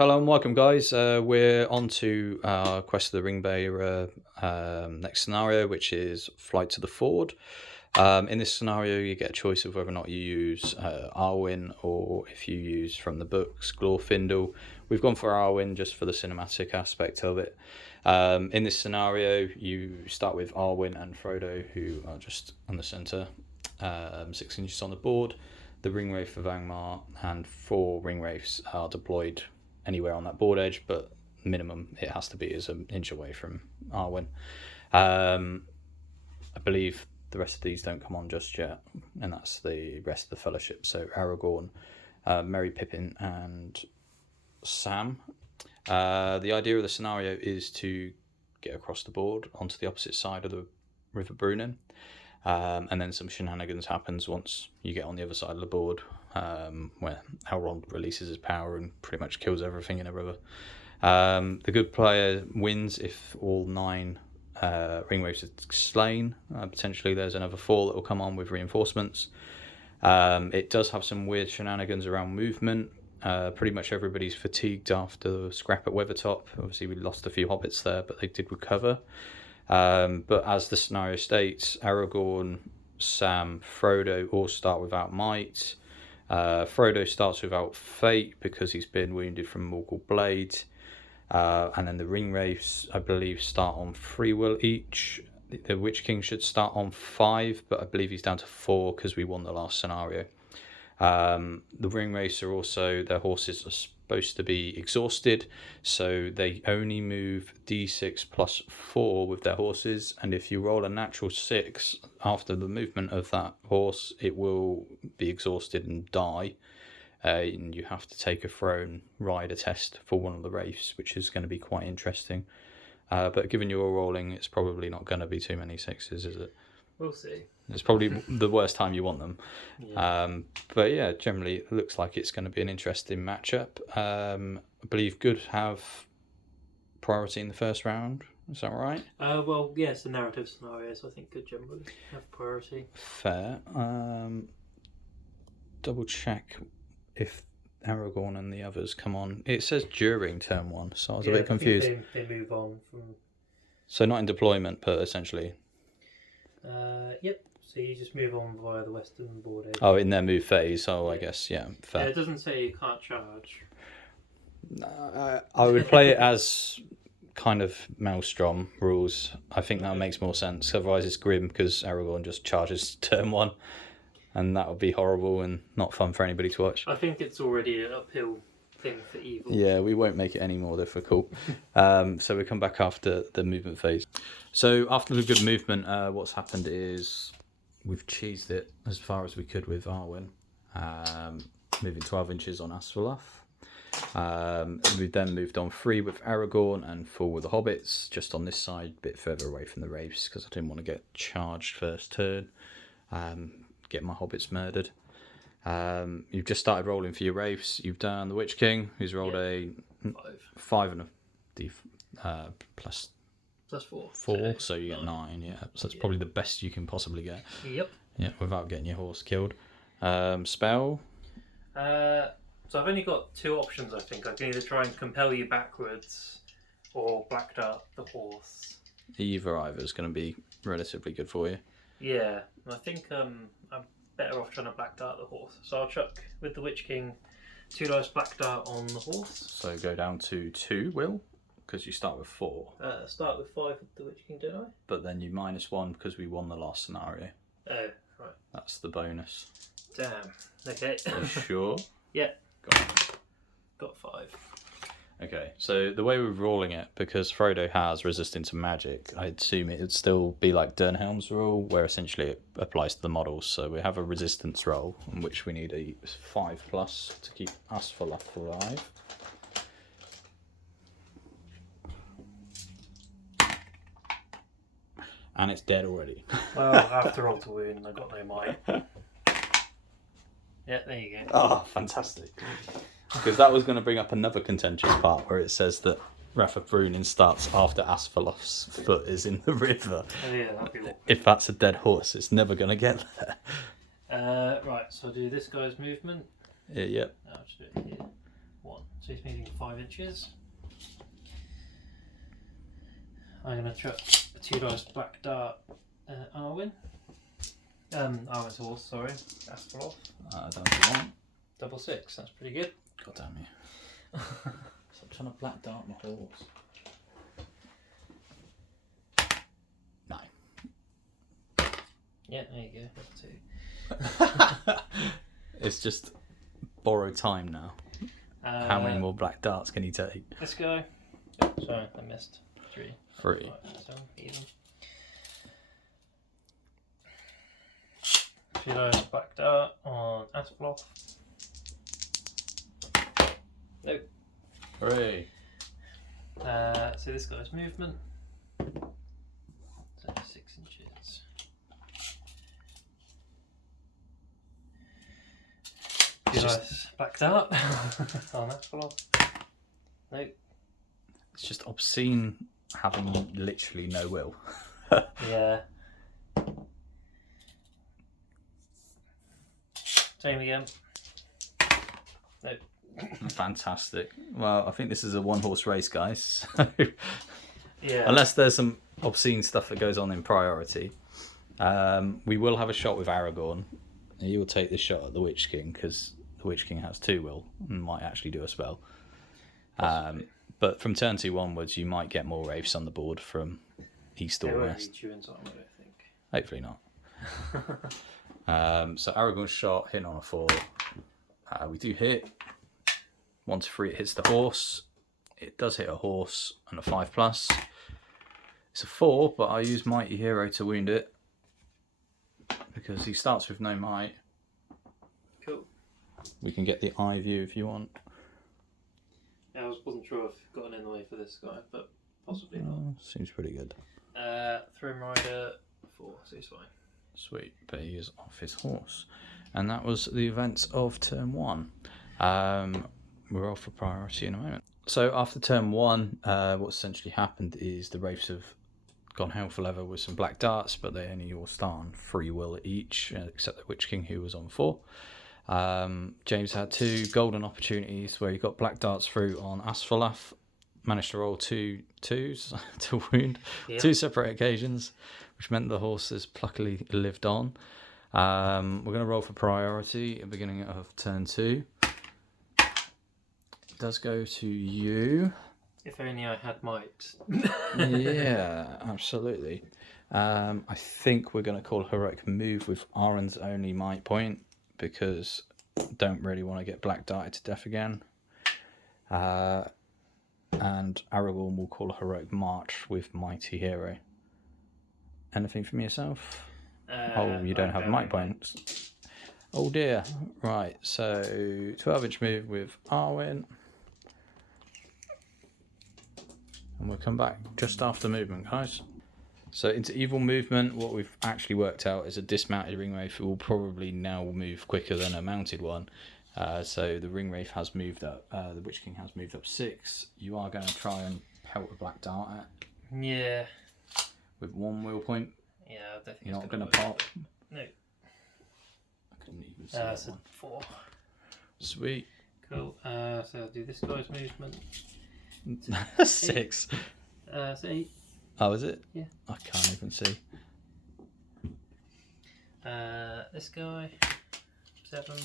Hello and welcome, guys. We're on to our Quest of the Ringbearer next scenario, which is Flight to the Ford. In this scenario, you get a choice of whether or not you use Arwen or if you use from the books Glorfindel. We've gone for Arwen just for the cinematic aspect of it. In this scenario, you start with Arwen and Frodo, who are just on the centre, 6 inches on the board. The Ringwraith of Angmar and 4 Ringwraiths are deployed anywhere on that board edge, but minimum it has to be is an inch away from Arwen. I believe the rest of these don't come on just yet, and that's the rest of the Fellowship. So Aragorn, Merry, Pippin, and Sam. The idea of the scenario is to get across the board onto the opposite side of the River Brunnen, and then some shenanigans happens once you get on the other side of the board, where Elrond releases his power and pretty much kills everything in a river. The good player wins if all 9 Ringwraiths are slain. Potentially there's another 4 that will come on with reinforcements. It does have some weird shenanigans around movement. Pretty much everybody's fatigued after the scrap at Weathertop. Obviously we lost a few hobbits there, but they did recover. But as the scenario states, Aragorn, Sam, Frodo all start without might. Frodo starts without fate because he's been wounded from Morgul Blade. And then the Ringwraiths, I believe, start on 3 will each. The Witch King should start on 5, but I believe he's down to 4 because we won the last scenario. The Ringwraiths are also, their horses are supposed to be exhausted, so they only move d6 plus 4 with their horses, and if you roll a natural 6 after the movement of that horse, it will be exhausted and die, and you have to take a throne rider test for one of the wraiths, which is going to be quite interesting. But given you're rolling, it's probably not going to be too many 6s, is it? We'll see. It's probably the worst time you want them. Yeah. But yeah, generally it looks like it's going to be an interesting matchup. I believe good have priority in the first round. Is that right? Well, yeah, it's a narrative scenario, so I think good generally have priority. Fair. Double check if Aragorn and the others come on. It says during turn 1, so I was a bit confused. They move on from. So not in deployment, but essentially. Yep. So you just move on via the western board edge. Oh, in their move phase. Oh, I guess, yeah. Fair. Yeah, it doesn't say you can't charge. I would play it as kind of Maelstrom rules. I think that makes more sense. Otherwise it's grim because Aragorn just charges turn 1, and that would be horrible and not fun for anybody to watch. I think it's already an uphill thing for evil. Yeah, we won't make it any more difficult. So we come back after the movement phase. So after the good movement, what's happened is we've cheesed it as far as we could with Arwen, moving 12 inches on Asphaleth. We've then moved on 3 with Aragorn and 4 with the hobbits, just on this side, a bit further away from the wraiths because I didn't want to get charged first turn, get my hobbits murdered. You've just started rolling for your wraiths. You've done the Witch King, who's rolled a 5 and a plus 4, so you get 9. Yeah, so that's probably the best you can possibly get. Yep. Yeah, without getting your horse killed. Spell. So I've only got 2 options. I think I can either try and compel you backwards, or black dart the horse. Either is going to be relatively good for you. Yeah, I think I'm better off trying to black dart the horse. So I'll chuck with the Witch King 2 dice black dart on the horse. So go down to 2, Will, because you start with 4. Start with 5 with the Witch King, don't I? But then you -1 because we won the last scenario. Oh, right. That's the bonus. Damn. Okay. You sure? Yeah. Got 5. Okay, so the way we're rolling it, because Frodo has resistance to magic, I assume it would still be like Durnhelm's rule, where essentially it applies to the models. So we have a resistance roll, in which we need a 5+ to keep Asphaleth alive. And it's dead already. Well, I have to roll to wound, I've got no might. Yeah, there you go. Oh, fantastic. Because that was going to bring up another contentious part where it says that Wrath of Brunnen starts after Asphaleth's foot is in the river. Oh yeah, that'd be awkward. If that's a dead horse, it's never going to get there. Right, so I'll do this guy's movement. Yeah. I'll just do it here. 1. So he's moving 5 inches. I'm going to chuck a 2 dice black dart Arwen. Arwen's horse, sorry. Asphalov. Down to 1. Double 6, that's pretty good. God damn you. Stop trying to black dart my horse. No. Yeah, there you go. That's 2. It's just borrowed time now. How many more black darts can you take? This guy. Oh, sorry, I missed 3. 3. So even. 2 dice black dart on Asphalov. Nope. 3. So this guy's movement. So 6 inches. Nice black dart on Asphalov. Nope. It's just obscene having literally no will. Yeah. Same again. Nope. Fantastic. Well, I think this is a 1-horse race, guys. So, Yeah. unless there's some obscene stuff that goes on in priority, we will have a shot with Aragorn. He will take this shot at the Witch King because the Witch King has 2 will and might actually do a spell. But from turn 2 onwards, you might get more wraiths on the board from east or west. Reach you in time, I don't think. Hopefully not. So Aragorn's shot, hitting on a 4. We do hit. 1 to 3, it hits the horse. It does hit a horse and a 5+. It's a 4, but I use Mighty Hero to wound it because he starts with no might. Cool. We can get the eye view if you want. Yeah, I wasn't sure if I've gotten in the way for this guy, but possibly not. Seems pretty good. Throne Rider 4, so he's fine. Sweet, but he is off his horse. And that was the events of turn 1. We're off for priority in a moment. So after turn 1, what essentially happened is the wraiths have gone hell for leather with some black darts, but they only all start on 3 will each, except the Witch King, who was on 4. James had 2 golden opportunities where he got black darts through on Asphalov, managed to roll 2 2s to wound, Yep. 2 separate occasions, which meant the horses pluckily lived on. We're going to roll for priority at the beginning of turn 2. It does go to you. If only I had might. Yeah, absolutely. I think we're going to call Heroic Move with Aron's only might point because don't really want to get black darted to death again. And Aragorn will call a Heroic March with Mighty Hero. Anything from yourself? You don't have might points. Oh dear. Right, so 12-inch move with Arwen. And we'll come back just after movement, guys. So into evil movement, what we've actually worked out is a dismounted Ringwraith will probably now move quicker than a mounted one. So the Ringwraith has moved up, the Witch King has moved up 6. You are going to try and pelt a black dart at Yeah. with 1 will point. Yeah, I don't think You're it's not going to work. pop. No. I couldn't even see that So one. 4. Sweet. Cool. So I'll do this guy's movement. 6. So 8. Oh, is it? Yeah. I can't even see. This guy. 7.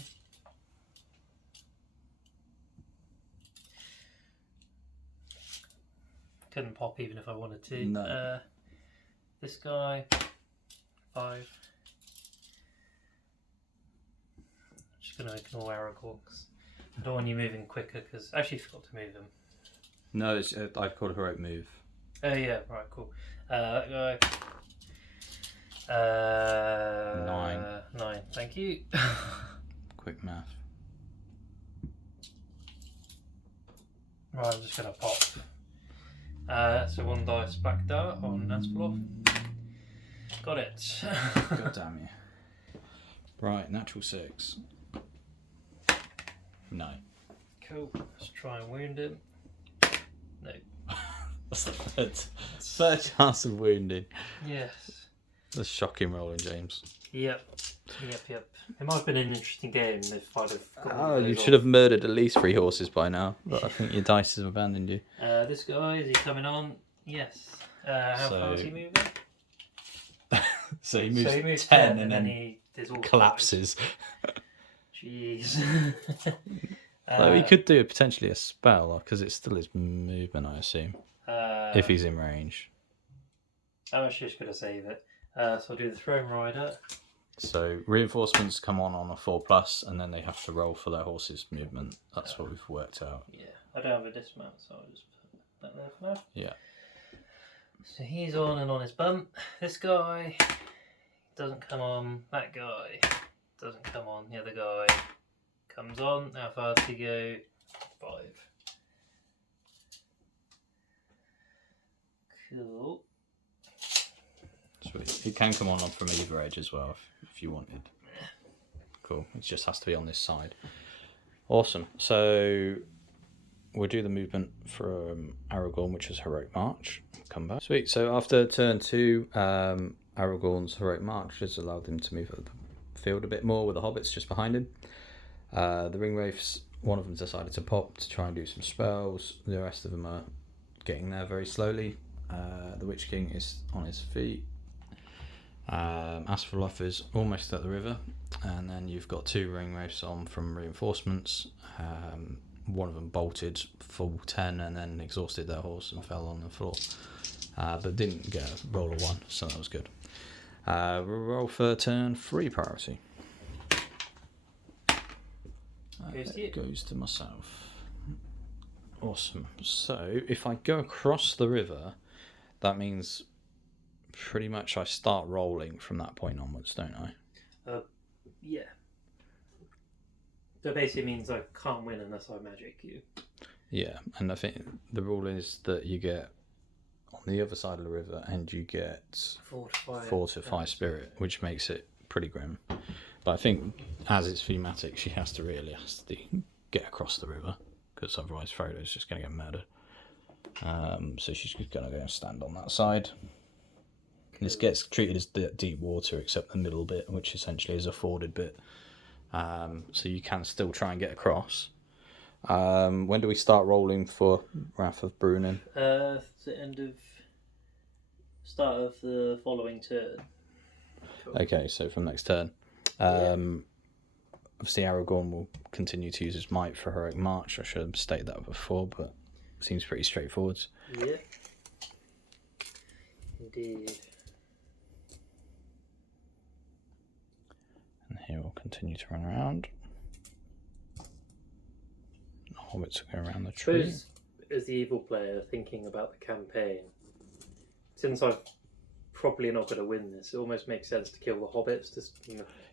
Couldn't pop even if I wanted to. No. This guy. 5. Just gonna ignore Aragorn. I don't want you moving quicker because I actually forgot to move him. No, it's, I've called a Heroic Move. Oh yeah, right, cool. That guy. 9. 9. Thank you. Quick math. Right, I'm just gonna pop. So 1 dice black dart on Asphalov. Got it. God damn you. Right, natural 6. No. Cool. Let's try and wound him. No. That's the third chance of wounding. Yes. That's shocking rolling, James. Yep. Yep. It might have been an interesting game if I'd have got one Oh, of you those should have murdered at least 3 horses by now. But I think your dice have abandoned you. This guy, is he coming on? Yes. How far is he moving? So he moves, he moves 10 and then he there's all collapses. Jeez. Though he could do potentially a spell, because it's still his movement, I assume. If he's in range. I was just going to save it. So I'll do the Throne Rider. So reinforcements come on a 4+, and then they have to roll for their horse's movement. That's what we've worked out. Yeah, I don't have a dismount, so I'll just put that there for now. Yeah. So he's on and on his bump. This guy doesn't come on. That guy doesn't come on. The other guy comes on. How far does he go? 5. Cool. Sweet. It can come on from either edge as well if you wanted. Cool. It just has to be on this side. Awesome. So we'll do the movement from Aragorn, which is Heroic March. Come back. Sweet. So after turn 2, Aragorn's Heroic March has allowed him to move the field a bit more with the hobbits just behind him. The Ringwraiths, one of them decided to pop to try and do some spells. The rest of them are getting there very slowly. The Witch King is on his feet. Asphaleth is almost at the river, and then you've got 2 Ringwraiths on from reinforcements. One of them bolted full 10 and then exhausted their horse and fell on the floor, but didn't get a roll of 1, so that was good. Roll for turn 3 priority. Goes to myself. Awesome. So if I go across the river, that means pretty much I start rolling from that point onwards, don't I? Yeah. So basically means I can't win unless I magic you. Yeah, and I think the rule is that you get on the other side of the river and you get fortify spirit, which makes it pretty grim. But I think as it's thematic, she has to get across the river, because otherwise Frodo's just going to get murdered. So she's just going to go and stand on that side. And this gets treated as deep water, except the middle bit, which essentially is a forded bit. So you can still try and get across. When do we start rolling for Wrath of Brunnen? The start of the following turn. Cool. Okay, so from next turn. Obviously Aragorn will continue to use his might for Heroic March. I should have stated that before, but it seems pretty straightforward. Yeah. Indeed. And he will continue to run around. The hobbits will go around the tree. Suppose, as the evil player, thinking about the campaign, since I've probably not going to win this, it almost makes sense to kill the hobbits.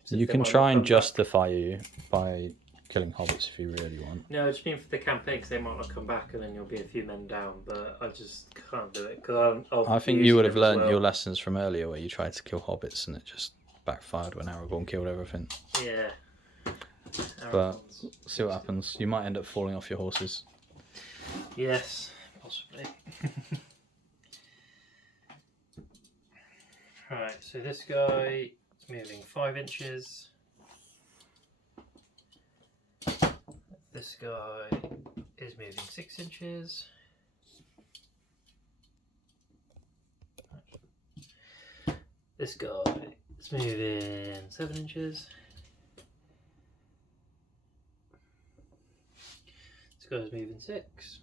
You can try and justify you by killing hobbits if you really want. No, I just mean for the campaign, because they might not come back and then you'll be a few men down, but I just can't do it. Cause I think you would have learned your lessons from earlier where you tried to kill hobbits and it just backfired when Aragorn killed everything. Yeah. But see what happens. You might end up falling off your horses. Yes, possibly. Right, so this guy is moving 5 inches. This guy is moving 6 inches. This guy is moving 7 inches. This guy's moving 6.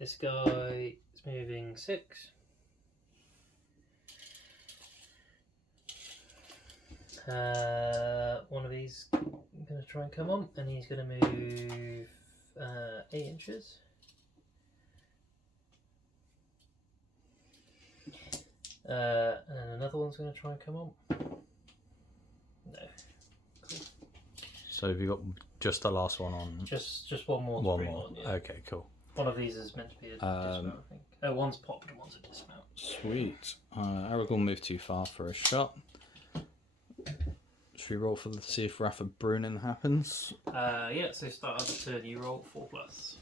This guy is moving 6. One of these I'm going to try and come on, and he's going to move 8 inches. And another one's going to try and come on. No. Cool. So have you got just the last one on? Just one more. One more. On, yeah. Okay, cool. One of these is meant to be a dismount, I think. One's popped and one's a dismount. Sweet. Aragorn moved too far for a shot. Should we roll for see if Wrath of Brunnen happens? Yeah, so start of the turn, you roll 4+.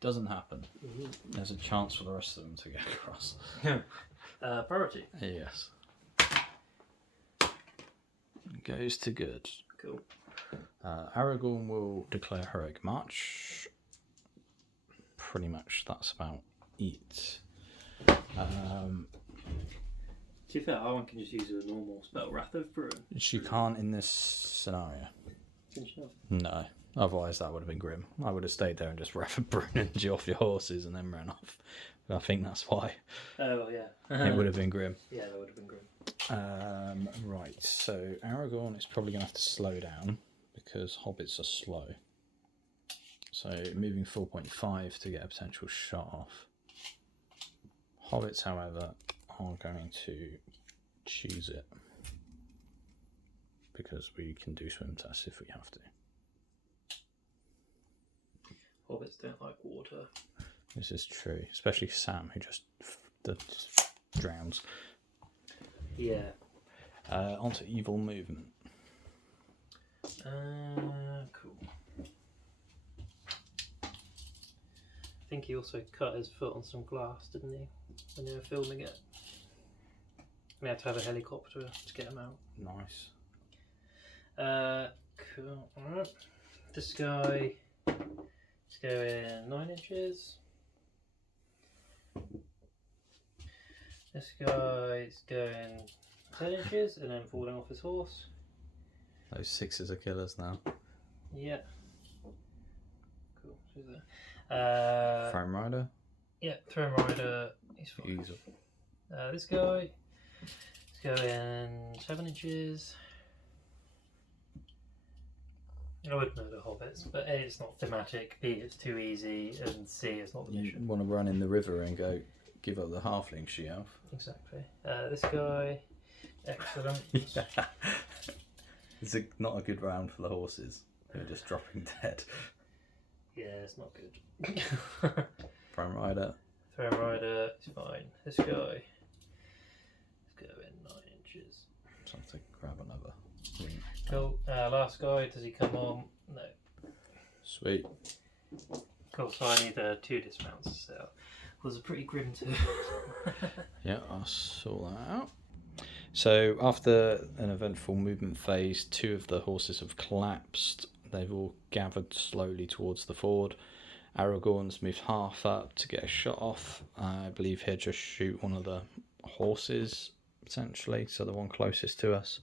Doesn't happen. Ooh. There's a chance for the rest of them to get across. Priority. Yes. Goes to good. Cool. Aragorn will declare heroic march. Pretty much that's about it. To be fair, Arwen can just use a normal spell, Wrath of Bruin. She can't in this scenario. Can she not? No. Otherwise, that would have been grim. I would have stayed there and just Wrath of Bruin you off your horses and then ran off. I think that's why. Oh, yeah. It would have been grim. Yeah, that would have been grim. Right, so Aragorn is probably going to have to slow down because hobbits are slow. So moving 4.5 to get a potential shot off. Hobbits, however, are going to choose it because we can do swim tests if we have to. Hobbits don't like water. This is true, especially Sam, who just drowns. Yeah. Onto evil movement. Cool. I think he also cut his foot on some glass, didn't he? When they were filming it. We had to have a helicopter to get him out. Nice. Cool. Alright. This guy is going 9 inches. This guy is going 10 inches and then falling off his horse. Those 6s are killers now. Yeah. Cool. Who's there? Throne Rider. Yeah, Throne Rider. He's fine. Easy. This guy is going 7 inches. I would know the hobbits, but A, it's not thematic, B, it's too easy, and C, it's not the You mission. want to run in the river and go give up the halfling she-elf. Exactly. This guy, excellent. It's not a good round for the horses. They're just dropping dead. Yeah, it's not good. Prime Rider. Throne Rider is fine. This guy is going 9 inches. So I'll have to grab another ring. Cool. Last guy, does he come on? No. Sweet. Cool, so I need 2 dismounts to set up. Was a pretty grim too. Yeah, I'll sort that out. So after an eventful movement phase, 2 of the horses have collapsed. They've all gathered slowly towards the ford. Aragorn's moved half up to get a shot off. I believe he'll just shoot one of the horses, potentially, so the one closest to us.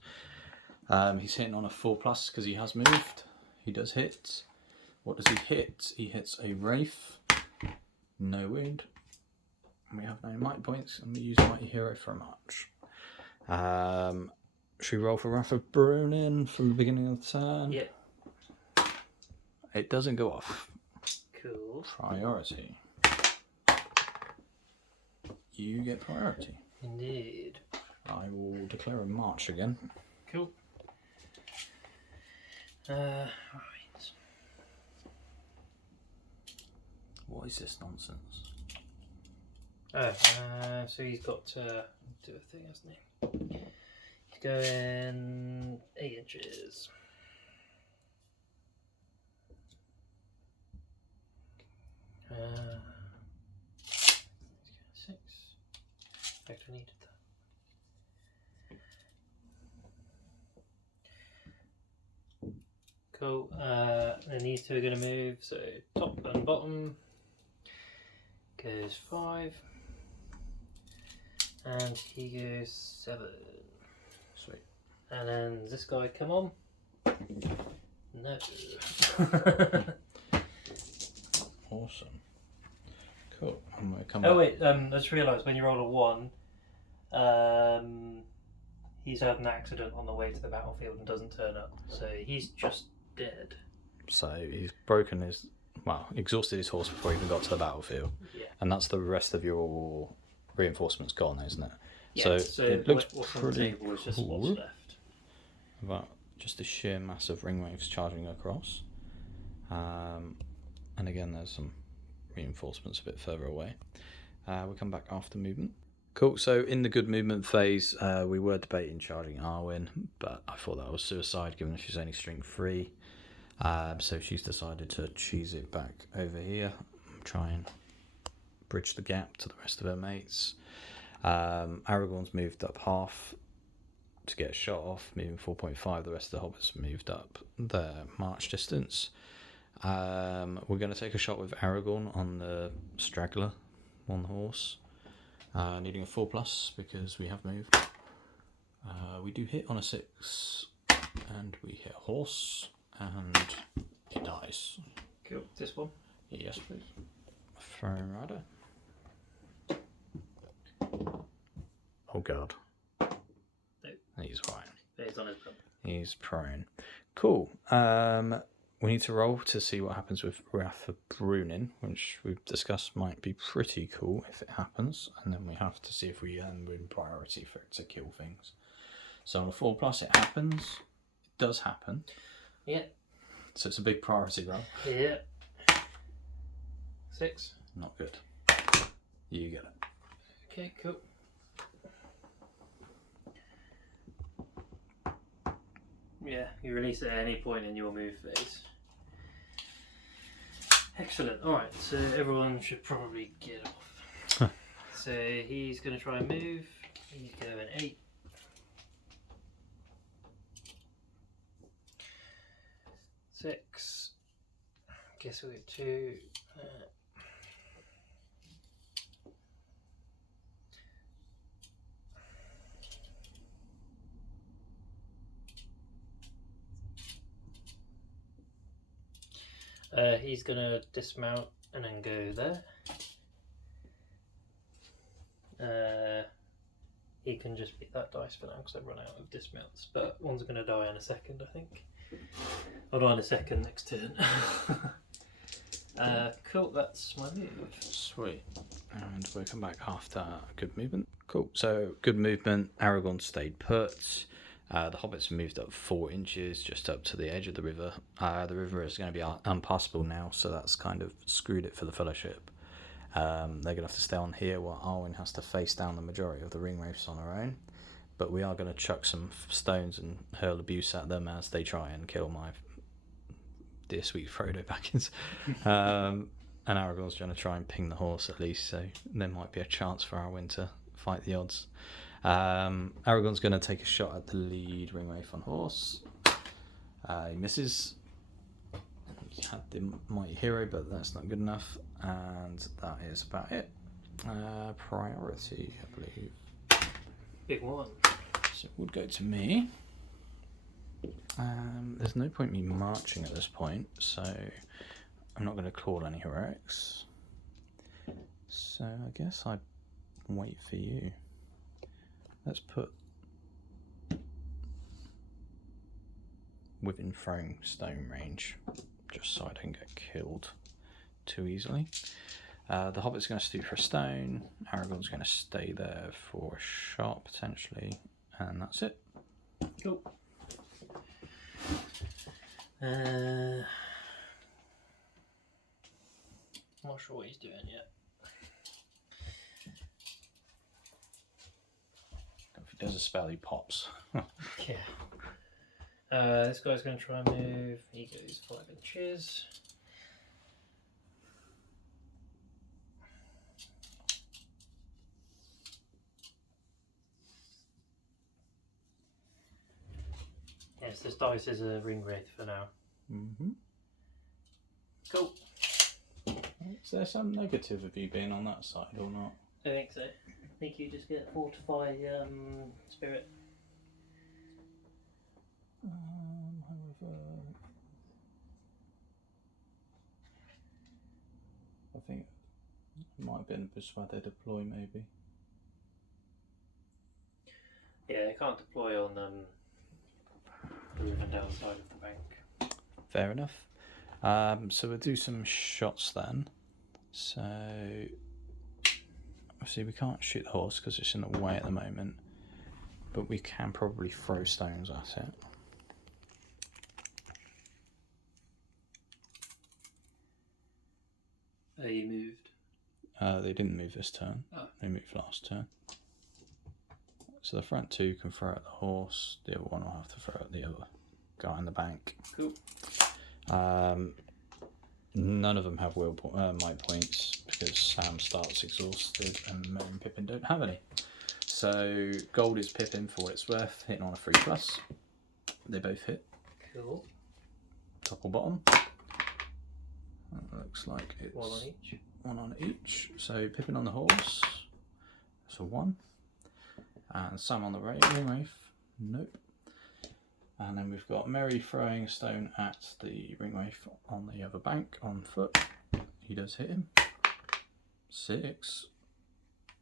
He's hitting on a 4+ because he has moved. He does hit. What does he hit? He hits a Wraith. No wound. We have no might points, and we use Mighty Hero for a march. Should we roll for Wrath of Bruin from the beginning of the turn? Yeah. It doesn't go off. Cool. Priority. You get priority. Indeed. I will declare a march again. Cool. Right. What is this nonsense? So he's got to do a thing, hasn't he? He's going 8 inches. He's going 6. In fact, I needed that. Cool. And these 2 are going to move, so top and bottom goes 5. And he goes 7. Sweet. And then does this guy come on? No. Awesome. Cool. I'm going to come back. Oh wait, I just realised when you roll a 1, he's had an accident on the way to the battlefield and doesn't turn up. So he's just dead. So he's broken his, exhausted his horse before he even got to the battlefield. Yeah. And that's the rest of your reinforcements gone, isn't it? Yeah, so it looks what's on the pretty table is just cool. what's left. About just a sheer mass of ring waves charging across. And again, there's some reinforcements a bit further away. We'll come back after movement. Cool, so in the good movement phase, we were debating charging Arwen, but I thought that was suicide given that she's only string 3. So she's decided to cheese it back over here, try and bridge the gap to the rest of her mates. Aragorn's moved up half. to get a shot off, moving 4.5. The rest of the hobbits moved up their march distance. We're going to take a shot with Aragorn on the straggler on the horse, needing a 4+ because we have moved. We do hit on a 6, and we hit a horse, and it dies. Cool. This one? Yes, please. Throwing rider. Oh god. No. He's fine. He's on his bump. He's prone. Cool. We need to roll to see what happens with Wrath of Brunin, which we've discussed might be pretty cool if it happens, and then we have to see if we win priority for it to kill things. So on a 4+, it happens. It does happen. Yeah. So it's a big priority roll. Yeah. 6. Not good. You get it. Okay, cool. Yeah, you release it at any point in your move phase. Excellent. Alright, so everyone should probably get off. So he's going to try and move. He's going 8. 6. Guess we'll get 2. He's going to dismount and then go there. He can just beat that dice for now because I've run out of dismounts, but one's going to die in a second, I think. I'll die in a second next turn. Cool, that's my move. Sweet. And we'll come back after good movement. Cool. So good movement. Aragorn stayed put. The hobbits have moved up 4 inches, just up to the edge of the river. The river is going to be unpassable now, so that's kind of screwed it for the Fellowship. They're going to have to stay on here while Arwen has to face down the majority of the ring wraiths on her own. But we are going to chuck some stones and hurl abuse at them as they try and kill my dear sweet Frodo Baggins. And Aragorn's trying to try and ping the horse at least, so there might be a chance for Arwen to fight the odds. Aragorn's going to take a shot at the lead ringwraith on horse. He misses. He had the mighty hero, but that's not good enough, and that is about it. Priority, I believe. Big one. So it would go to me. There's no point me marching at this point, so I'm not going to call any heroics. So I guess I'd wait for you. Let's put within throwing stone range, just so I don't get killed too easily. The Hobbit's going to stoop for a stone. Aragorn's going to stay there for a shot potentially, and that's it. Cool. I'm not sure what he's doing yet. If he does a spell, he pops. Yeah. This guy's going to try and move. He goes 5 inches. Yes, this dice is a ring wraith for now. Mm-hmm. Cool. Is there some negative of you being on that side or not? I think so. I think you just get fortify spirit. However, I think it might have been persuade deploy maybe. Yeah, they can't deploy on the river down side of the bank. Fair enough. So we'll do some shots then. So obviously we can't shoot the horse because it's in the way at the moment, but we can probably throw stones at it. You moved? They didn't move this turn. Oh. They moved last turn. So the front two can throw at the horse. The other one will have to throw at the other guy in the bank. Cool. None of them have might points because Sam starts exhausted and Merry and Pippin don't have any. So So gold is Pippin for what it's worth, hitting on a 3+. They both hit. Cool. Top or bottom. That looks like it's One on each. One on each. So Pippin on the horse. That's a 1. And Sam on the ring wraith. Nope. And then we've got Mary throwing a stone at the ring wraith on the other bank on foot. He does hit him. 6.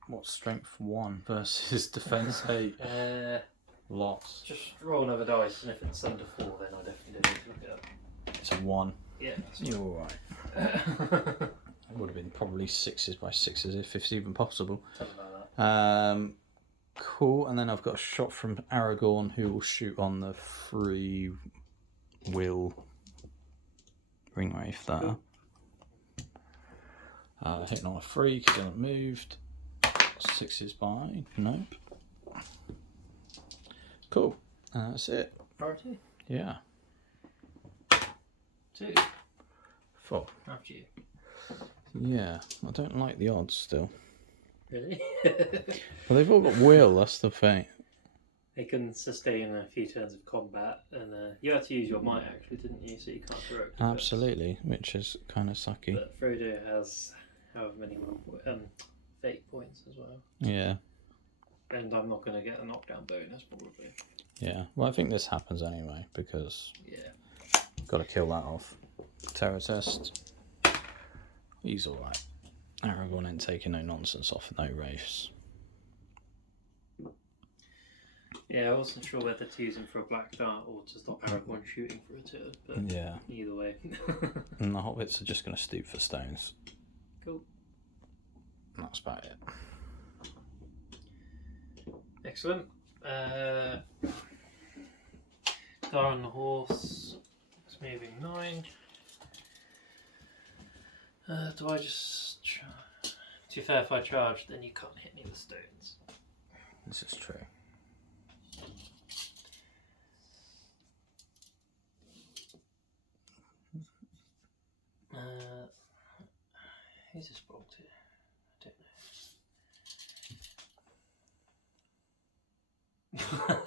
What's strength 1 versus defense 8? Lots. Just roll another dice, and if it's under 4, then I definitely do need to look it up. It's a 1. Yeah. You're alright. It would have been probably 6s by 6s if it's even possible. Something like that. Cool. And then I've got a shot from Aragorn, who will shoot on the free will ring wraith there. Cool. Hitting on a 3 because he hasn't moved. 6s by nope. Cool. That's it. Priority? Yeah. 2. 4. After you. Yeah. I don't like the odds still. Really? Well, they've all got will. That's the thing. They can sustain a few turns of combat, and you had to use your might actually, didn't you? So you can't heroic defense. Absolutely, which is kind of sucky. But Frodo has however many fate points as well. Yeah. And I'm not going to get a knockdown bonus probably. Yeah. Well, I think this happens anyway because Yeah. got to kill that off. Terror test. He's all right. Aragorn ain't taking no nonsense off no wraiths. Yeah, I wasn't sure whether to use him for a black dart or to stop Aragorn shooting for a turn, but Yeah. either way. And the hobbits are just going to stoop for stones. Cool. And that's about it. Excellent. Guy on the horse. It's moving 9. Do I just... To be fair, if I charge, then you can't hit me with stones. This is true. Who's this belong to? I don't know.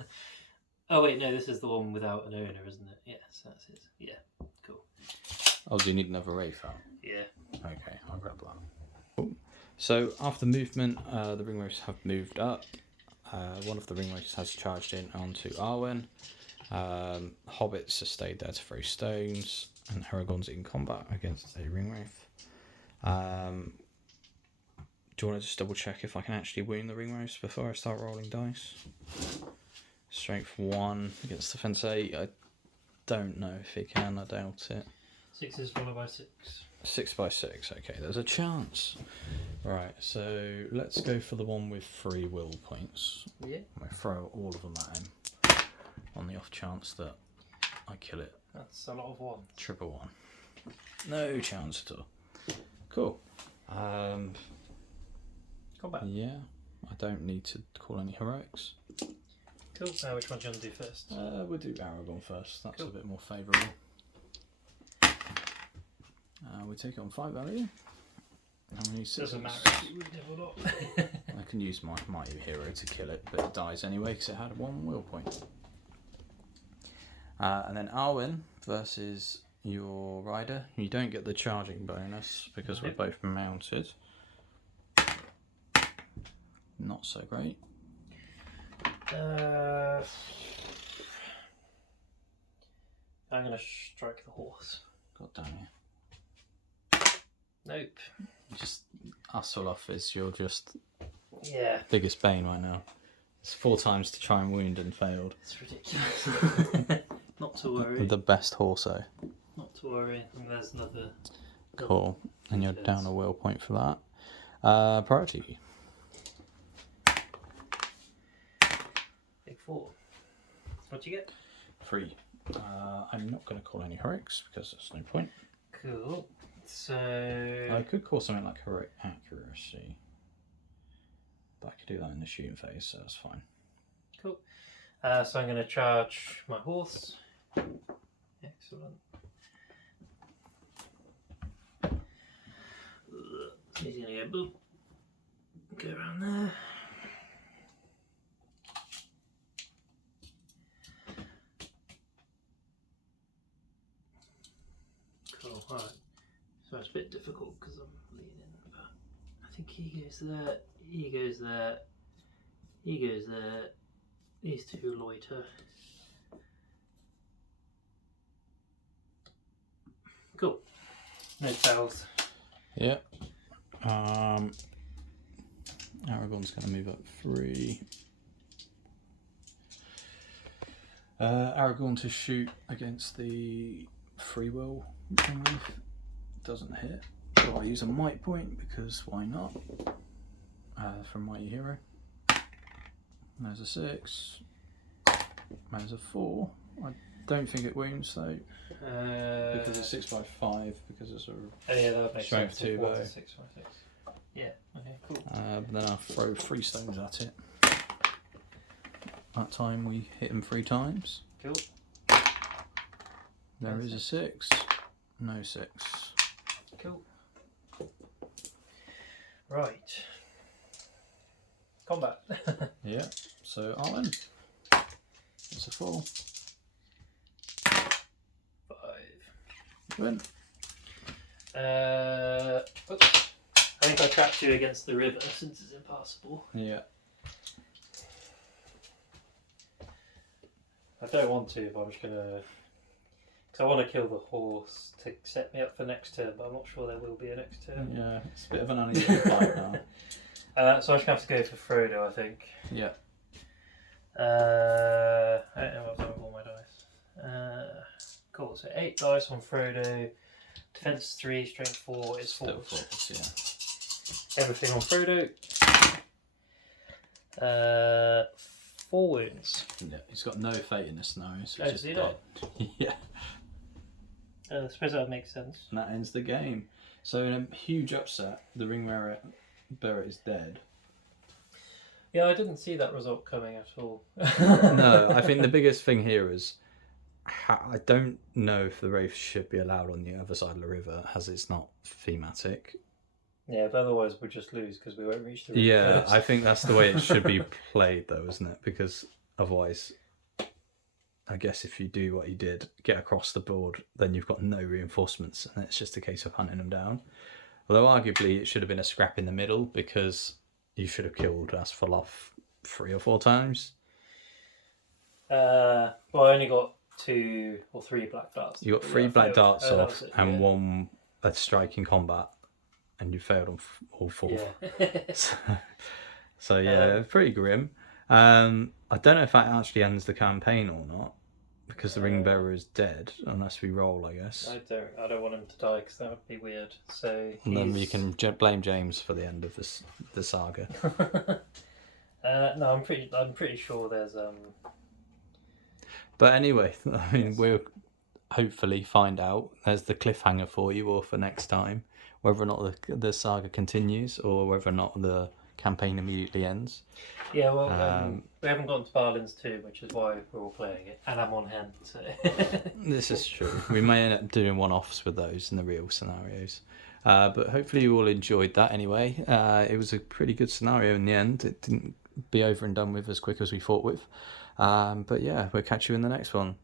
Oh wait, no, this is the one without an owner, isn't it? Yes, that's it. Yeah, cool. Oh, do you need another wraith out? Yeah. Okay, I'll grab that. Cool. So after movement, the ring wraiths have moved up. One of the ring wraiths has charged in onto Arwen. Hobbits have stayed there to throw stones, and Aragorn's in combat against a ring wraith. Do you want to just double check if I can actually wound the ring wraiths before I start rolling dice? Strength 1 against defense 8. I don't know if he can. I doubt it. 6 is followed by 6. 6 by 6. Okay, there's a chance. Right, so let's go for the one with 3 will points. Yeah. I throw all of them at him on the off chance that I kill it. That's a lot of 1. Triple 1. No chance at all. Cool. Combat. Yeah, I don't need to call any heroics. Cool. Which one do you want to do first? We'll do Aragorn first. That's Cool. a bit more favourable. We take it on 5 value. How many 6s? Doesn't matter if you would or not. I can use my mighty hero to kill it, but it dies anyway because it had 1 will point. And then Arwen versus your rider. You don't get the charging bonus because we're both mounted. Not so great. I'm going to strike the horse. God damn you. Nope. Just hustle off is your just Yeah. biggest bane right now. It's 4 times to try and wound and failed. It's ridiculous. Not to worry. The best horso. Not to worry. And there's another. Cool. And you're Yes. down a will point for that. Priority. Big 4. What'd you get? 3. I'm not going to call any heroics because there's no point. Cool. So. I could call something like heroic accuracy. But I could do that in the shooting phase, so that's fine. Cool. So I'm going to charge my horse. Excellent. He's going to go boop. Go around there. think he goes there, he goes there, he goes there. These two loiter. Cool. No fouls. Yeah. Aragorn's going to move up 3. Aragorn to shoot against the free will relief. Doesn't hit. So I use a might point because why not? From Mighty Hero. There's a 6. There's a 4. I don't think it wounds though. Because it's 6 by 5. Because it's a that makes strength sense. 2 bow. 6 by 6. Yeah. Okay. Cool. But then I'll throw 3 stones at it. That time we hit him 3 times. Cool. There is a 6. No 6. Cool. Right. Combat. Yeah. So Arlen. It's a 4. 5. Win. Oops. I think I trapped you against the river since it's impassable. Yeah. I don't want to, but I'm just gonna. Because I want to kill the horse to set me up for next turn, but I'm not sure there will be a next turn. Yeah. It's a bit of an uneven fight now. So I'm just gonna have to go for Frodo, I think. Yeah. I don't know what I've done with all my dice. Cool. So 8 dice on Frodo. Defense 3, strength 4 is 4. Still 4s, yeah. Everything on Frodo. 4 wounds. Yeah. He's got no fate in this scenario, so Oh, he's just does he dead. Yeah. I suppose that would make sense. And that ends the game. So in a huge upset, the Ringbearer is dead. Yeah, I didn't see that result coming at all. No, I think the biggest thing here is I don't know if the Wraith should be allowed on the other side of the river, as it's not thematic. Yeah, but otherwise we'll just lose because we won't reach the river Yeah, first. I think that's the way it should be played, though, isn't it? Because otherwise, I guess if you do what you did, get across the board, then you've got no reinforcements, and it's just a case of hunting them down. Although arguably it should have been a scrap in the middle, because you should have killed Asfaloth 3 or 4 times. Well, I only got 2 or 3 black darts. You got 3 black darts that off was it, and yeah. 1 a strike in combat, and you failed on all 4. Yeah. So yeah, pretty grim. I don't know if that actually ends the campaign or not, because the Ringbearer is dead, unless we roll, I guess. I don't want him to die because that would be weird. So And then we can blame James for the end of the saga. No, I'm pretty sure there's But anyway, I mean, we'll hopefully find out. There's the cliffhanger for you, or for next time, whether or not the saga continues, or whether or not the campaign immediately ends. Yeah, well, we haven't gotten to Barlin's 2, which is why we're all playing it, and I'm on hand. So. This is true. We may end up doing one-offs with those in the real scenarios. But hopefully you all enjoyed that anyway. It was a pretty good scenario in the end. It didn't be over and done with as quick as we thought with. But yeah, we'll catch you in the next one.